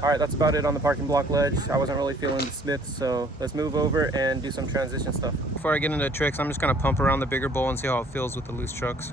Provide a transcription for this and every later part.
All right, that's about it on the parking block ledge. I wasn't really feeling the Smith, so let's move over and do some transition stuff. Before I get into tricks, I'm just gonna pump around the bigger bowl and see how it feels with the loose trucks.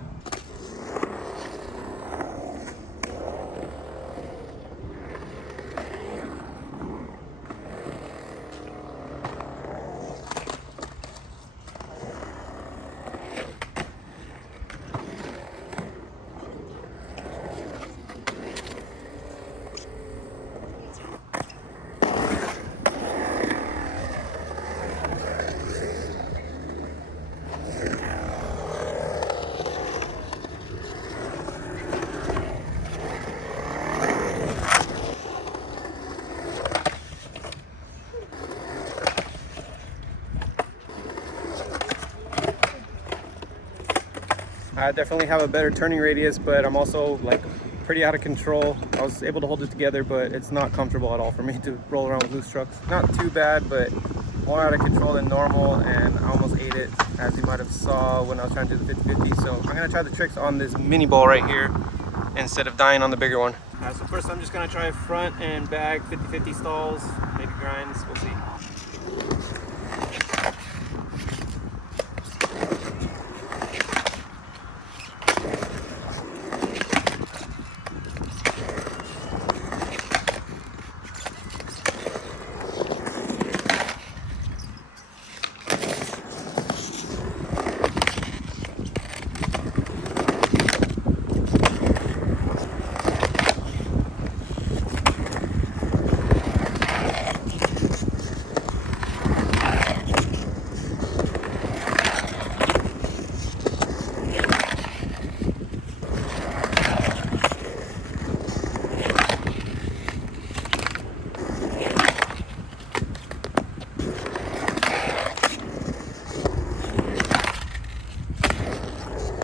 I definitely have a better turning radius, but I'm also like pretty out of control. I was able to hold it together, but it's not comfortable at all for me to roll around with loose trucks. Not too bad, but more out of control than normal, and I almost ate it, as you might have saw when I was trying to do the 50-50. So I'm gonna try the tricks on this mini ball right here instead of dying on the bigger one. All right, so first I'm just gonna try front and back 50-50 stalls, maybe grinds, we'll see.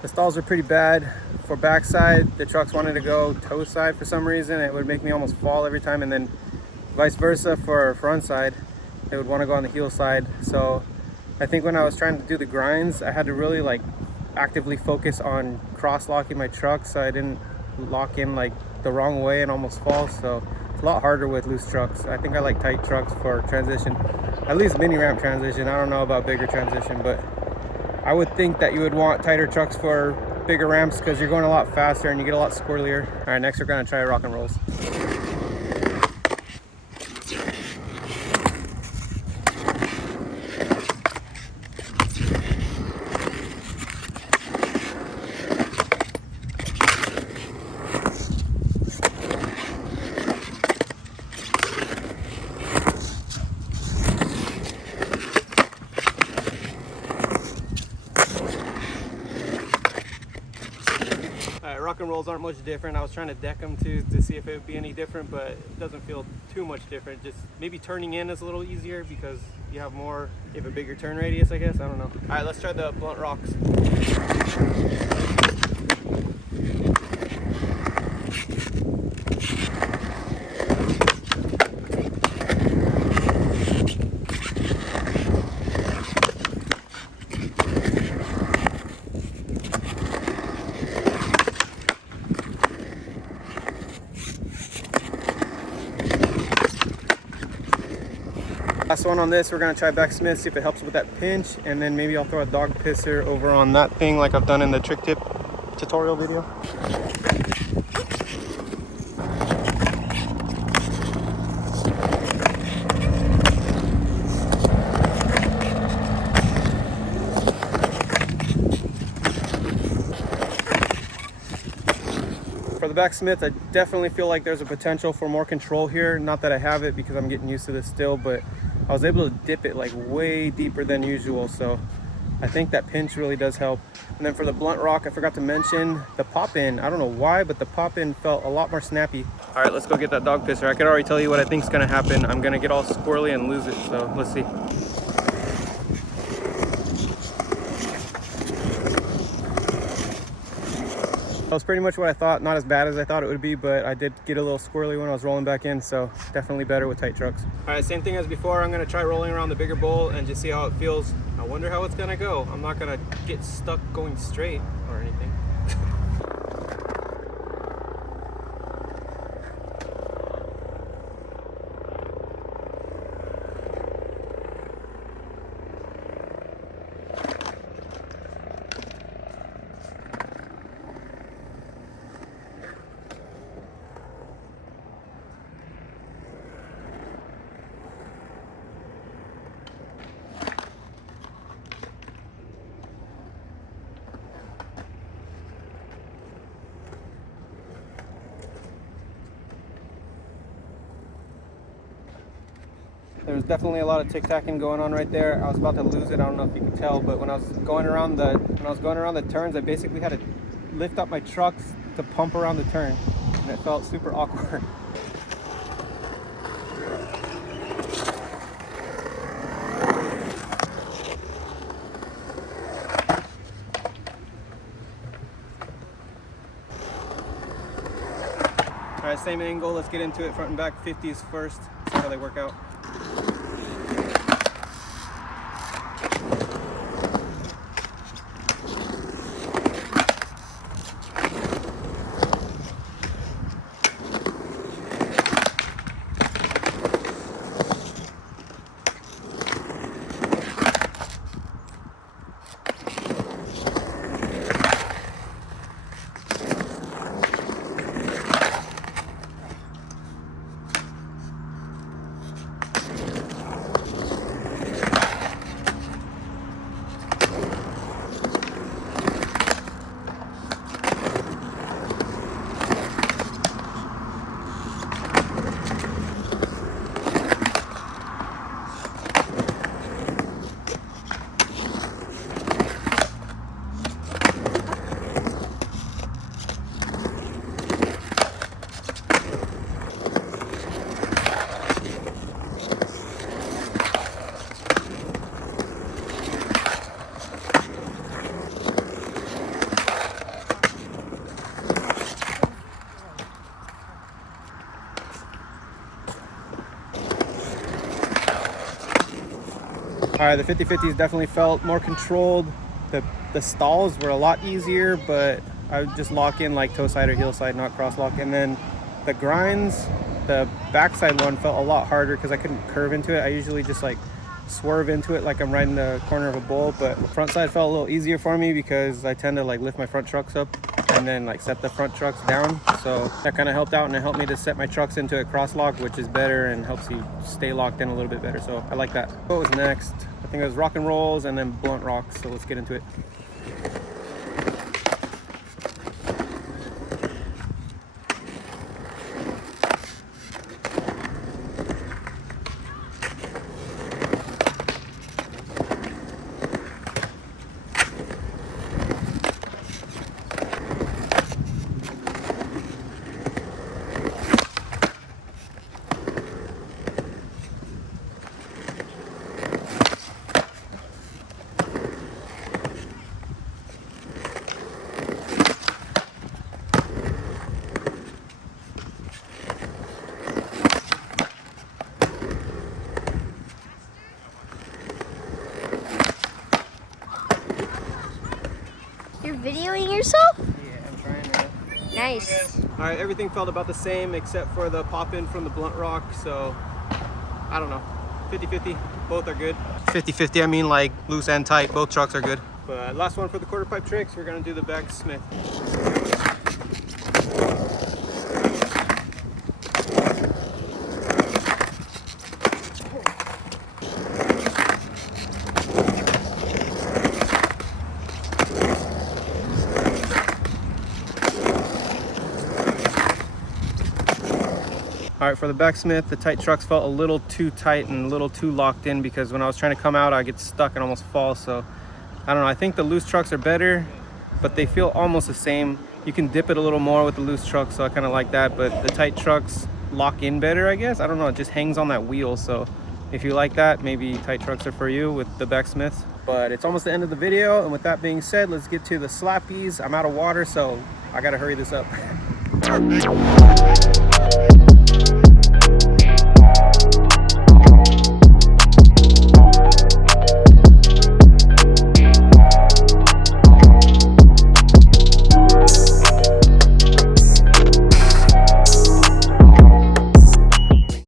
The stalls are pretty bad. For backside, the trucks wanted to go toe side for some reason. It would make me almost fall every time, and then vice versa for front side. They would want to go on the heel side. So I think when I was trying to do the grinds, I had to really like actively focus on cross locking my truck so I didn't lock in like the wrong way and almost fall. So it's a lot harder with loose trucks. I think I like tight trucks for transition, at least mini ramp transition. I don't know about bigger transition, but I would think that you would want tighter trucks for bigger ramps because you're going a lot faster and you get a lot squirrelier. All right, next we're gonna try rock and rolls. Rock and rolls aren't much different. I was trying to deck them to see if it would be any different, but it doesn't feel too much different. Just maybe turning in is a little easier because you have a bigger turn radius, I guess. I don't know. All right, let's try the blunt rocks. Last one on this, we're gonna try back Smith, see if it helps with that pinch, and then maybe I'll throw a dog pisser over on that thing like I've done in the trick tip tutorial video. For the back Smith, I definitely feel like there's a potential for more control here. Not that I have it because I'm getting used to this still, but I was able to dip it like way deeper than usual. So I think that pinch really does help. And then for the blunt rock, I forgot to mention the pop in. I don't know why, but the pop in felt a lot more snappy. All right, let's go get that dog pisser. I could already tell you what I think is gonna happen. I'm gonna get all squirrely and lose it, so let's see. That was pretty much what I thought. Not as bad as I thought it would be, but I did get a little squirrely when I was rolling back in, so definitely better with tight trucks. All right, same thing as before. I'm gonna try rolling around the bigger bowl and just see how it feels. I wonder how it's gonna go. I'm not gonna get stuck going straight or anything. There was definitely a lot of tic-tacking going on right there. I was about to lose it. I don't know if you could tell, but when I was going around the turns, I basically had to lift up my trucks to pump around the turn, and it felt super awkward. All right, same angle. Let's get into it. Front and back 50s first. See how they work out. All right, the 50/50s definitely felt more controlled. The stalls were a lot easier, but I would just lock in like toe side or heel side, not cross lock. And then the grinds, the backside one felt a lot harder because I couldn't curve into it. I usually just like swerve into it like I'm riding the corner of a bull, but the front side felt a little easier for me because I tend to like lift my front trucks up and then like set the front trucks down. So that kind of helped out, and it helped me to set my trucks into a cross lock, which is better and helps you stay locked in a little bit better. So I like that. What was next? I think it was rock and rolls and then blunt rocks. So let's get into it. You're videoing yourself? Yeah, I'm trying to. Nice. All right, everything felt about the same except for the pop in from the blunt rock. So I don't know, 50/50, both are good. 50/50, I mean like loose and tight, both trucks are good. But last one for the quarter pipe tricks, we're gonna do the backsmith. All right, for the backsmith, the tight trucks felt a little too tight and a little too locked in because when I was trying to come out, I get stuck and almost fall. So I don't know, I think the loose trucks are better, but they feel almost the same. You can dip it a little more with the loose trucks, so I kind of like that, but the tight trucks lock in better, I guess. I don't know, it just hangs on that wheel. So if you like that, maybe tight trucks are for you with the backsmiths. But it's almost the end of the video, and with that being said, let's get to the slappies. I'm out of water, so I gotta hurry this up.